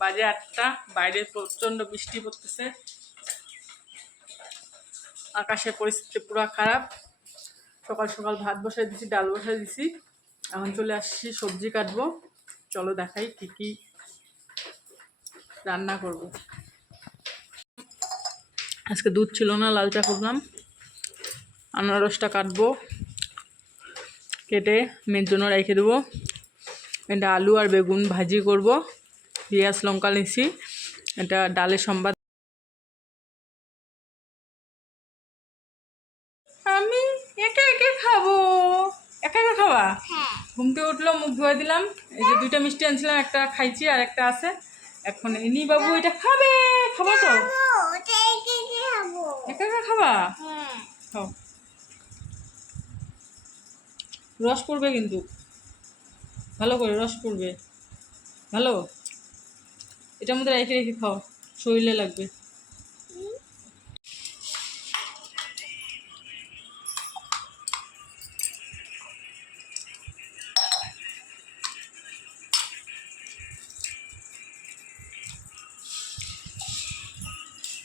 বাজে 8টা, বাইরে প্রচণ্ড বৃষ্টি পড়তেছে, আকাশের পরিস্থিতি পুরো খারাপ। সকাল সকাল ভাত বসাই দিছি, ডাল বসাই দিছি, এখন চলে আসছি সবজি কাটবো। চলো দেখাই কি কি রান্না করব। আজকে দুধ ছিল না, লাল চা করলাম। আনারসটা কাটবো, কেটে মেয়ের জন্য রেখে দেবো। এটা আলু আর বেগুন ভাজি করব, পেঁয়াজ লঙ্কা নিছি। এটা ডালের সম্বাদ। আমি একা একা খাবো। একা একা খাওয়া? ঘুম থেকে উঠলো, মুখ ধুয়ে দিলাম। এই যে 2টা মিষ্টি আনছিলাম, একটা খাইছি আর একটা আছে। এখন ইনি বাবু এটা খাবে। খাবা তো? একা একা খাবা? খাও। রস পড়বে কিন্তু, ভালো করে রস পড়বে, ভালো। এটার মধ্যে রেখে রেখে খাও, শরীরে লাগবে।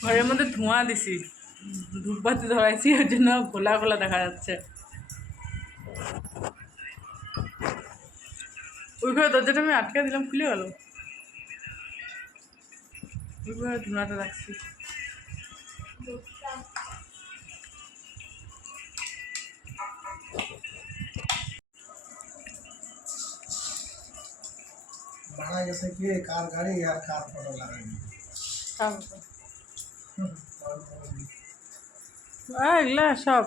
ঘরের মধ্যে ধোঁয়া দিছি, ধূপবাতি ধরাইছি, ওর জন্য খোলা খোলা দেখা যাচ্ছে। ওই ঘরে দরজাটা আমি আটকে দিলাম, খুলে গেল। ওই ঘরে ধোঁয়াটা রাখছি। ভাড়া গেছে কি কার গাড়ি আর কার ফটো লাগাইনি। এগুলা সব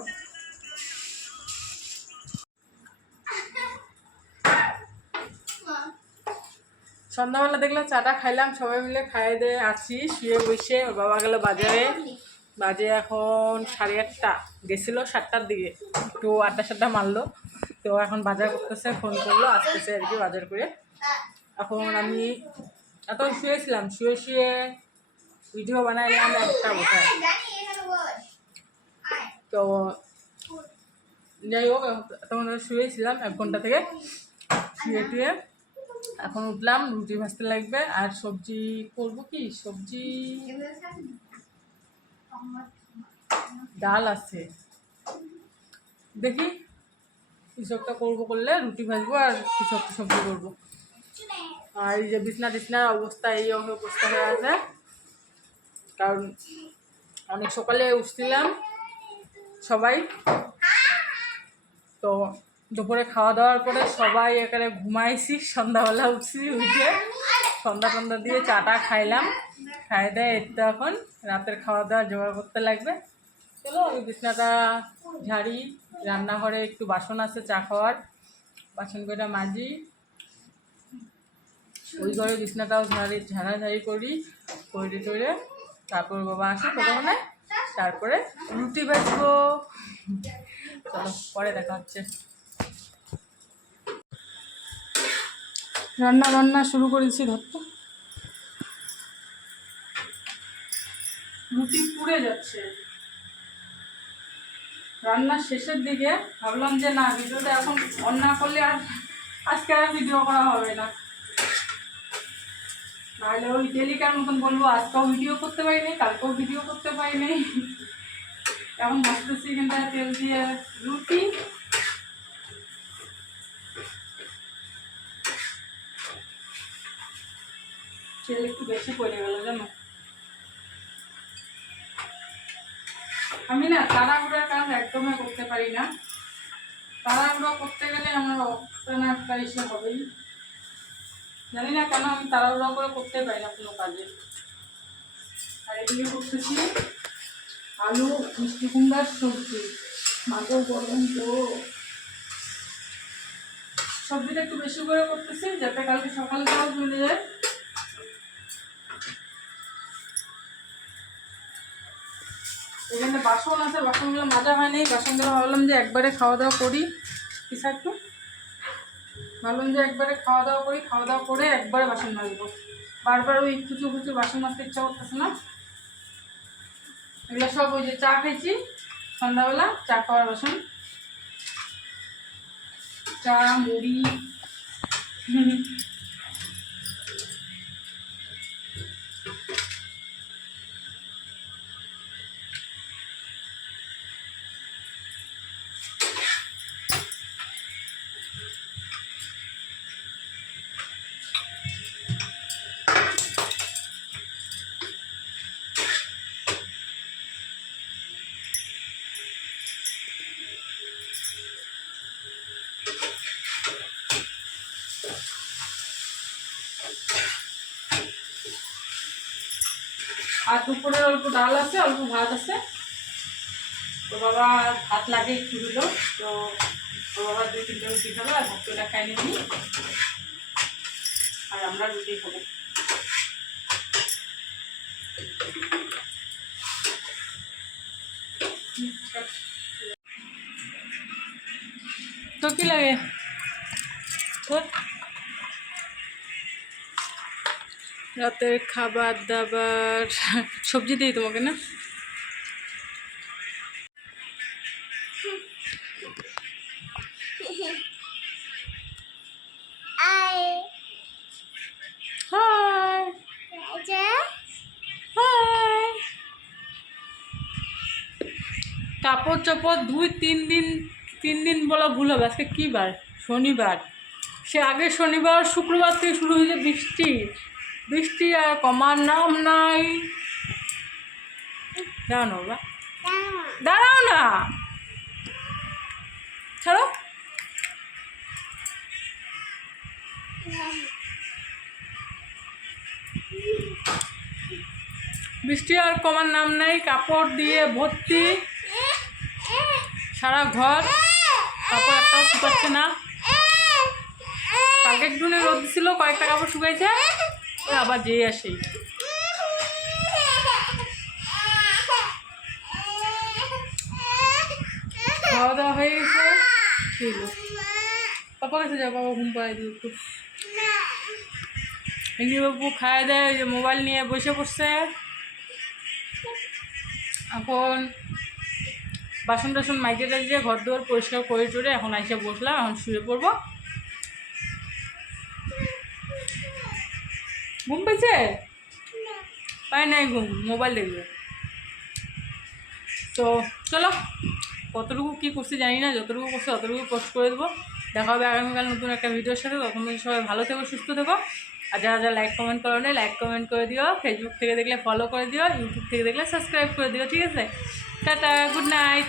সন্ধ্যাবেলা দেখলাম চাটা খাইলাম, সবাই মিলে খাইয়ে দিয়ে আছি শুয়ে বসে। ওর বাবা গেল বাজারে, বাজে এখন 8:30। গেছিল 7টার দিকে, একটু আড্ডা সাড্ডা মারলো। তো এখন বাজার করতেছে, ফোন করলো, আসতেছে আর কি বাজার করে। এখন আমি এত শুয়েছিলাম, শুয়ে শুয়ে ভিডিও বানাইলাম একটা বোঝায়। তো যাই হোক, তখন শুয়েছিলাম 1 ঘন্টা থেকে, শুয়ে টুয়ে এখন উঠলাম। রুটি ভাজতে লাগবে আর সবজি করবো। কি সবজি? ডাল আছে, দেখি কিছু একটা করবো, করলে রুটি ভাজবো আর কিছু একটা সবজি করবো। আর এই যে বিছনা টিছনার অবস্থা, এই অবস্থা হয়ে আছে, কারণ অনেক সকালে উঠছিলাম সবাই। তো দুপুরে খাওয়া দাওয়ার পরে সবাই এখানে ঘুমাইছি, সন্ধ্যাবেলা উঠছি, উঠে সন্ধ্যা টন্ধা দিয়ে চাটা খাইলাম। খাই দেয় একটু এখন রাতের খাওয়া দাওয়া জোগাড় করতে লাগবে। চলো আমি বিছনাটা ঝাড়ি, রান্নাঘরে একটু বাসন আছে চা খাওয়ার, বাসন কটা মাজি, ওই ঘরে বিছনাটাও ঝাড়াঝাড়ি করি, করে টরে তারপর বাবা আসে প্রথমে, তারপরে রুটি ভাজবো। চলো পরে দেখা হচ্ছে। রান্না বান্না শুরু করেছি, ধরতো রুটি পুড়ে যাচ্ছে। রান্নার শেষের দিকে ভাবলাম যে না, ভিডিওটা এখন অন না করলে আর আজকে আর ভিডিও করা হবে না, নাহলে ওই ডেলিকার মতন বলবো আজকেও ভিডিও করতে পারিনি, কালকেও ভিডিও করতে পারিনি। এখন বসতেছি এখানটা তেল দিয়ে রুটি। তেল একটু বেশি পড়ে গেল জানো। আমি না তাড়াহুড়ার কাজ একদমই করতে পারি না, তাড়াহুড়া করতে গেলে আমার অক্টানা একটা ইসে হবেই। জানি না কেন আমি তাড়াহুড়া করে করতে পারি না কোনো কাজে। আর এদিকে করতেছি আলু মিষ্টি কুমড়ার সবজি। মাকেও গরম তো, সবজিটা একটু বেশি করে করতেছি যাতে কালকে সকালটাও চলে যায়। এখানে বাসন আছে, বাসনগুলো মাজা হয়নি, বাসনগুলো ভাবলাম যে একবারে খাওয়া দাওয়া করি। কিছু একটু ভাবলাম যে একবারে খাওয়া দাওয়া করি, খাওয়া দাওয়া করে একবারে বাসন মাজবো। বারবার ওই কুচু কুচু বাসন মাজতে ইচ্ছা করতেছে না। এগুলো সব ওই যে চা খাইছি সন্ধ্যাবেলা, চা খাওয়ার বাসন, চা মুড়ি। আর দুপুরের অল্প ডাল আছে, অল্প ভাত আছে। তো বাবা ভাত লাগে একটু হলো, তো বাবা 2-3টা রুটি খাবে, আর ভাতটা খাই নিবি, আর আমরা রুটি খাবো। তো কি লাগে তোর? রাতের খাবার দাবার সবজি দিই তোমাকে না? High high. কাপড় চোপড় 3 দিন বলা ভুল হবে। আজকে কী বার? শনিবার। সে আগে শনিবার শুক্রবার থেকে শুরু হয়েছে বৃষ্টি, বৃষ্টি আর কমার নাম নাই। দাঁড়াও না বাবা, দাঁড়াও না, ছাড়ো। বৃষ্টি আর কমার নাম নাই, কাপড় দিয়ে ভর্তি সারা ঘর, কাপড় একটাও শুকাচ্ছে না। কালকে একটু রোদ ছিল, কয়েকটা কাপড় শুকাইছে, ওই আবার যেয়ে আসি। খাওয়া দাওয়া হয়ে গেছে, ঠিক আছে। পাপা কাছে যাও, বাবা ঘুম পাড়াই দিও একটু। এমনি বাবু খাওয়া দেয়, ওই যে মোবাইল নিয়ে বসে পড়ছে। এখন বাসন টাসন মাইকে দিয়ে ঘর দুয়ার পরিষ্কার করে টরে এখন এসে বসলাম, এখন শুয়ে পড়বো। ঘুম পেয়েছে? পায় নাই ঘুম, মোবাইল দেখবে। তো চলো, কতটুকু কী করছি জানি না, যতটুকু করছি ততটুকু পোস্ট করে দেবো। দেখা হবে আগামীকাল নতুন একটা ভিডিওর সাথে। তখন সবাই ভালো থেকো, সুস্থ থেকো। আর যারা যারা লাইক কমেন্ট করো না, লাইক কমেন্ট করে দিও। ফেসবুক থেকে দেখলে ফলো করে দিও, ইউটিউব থেকে দেখলে সাবস্ক্রাইব করে দিও, ঠিক আছে? Tata, good night.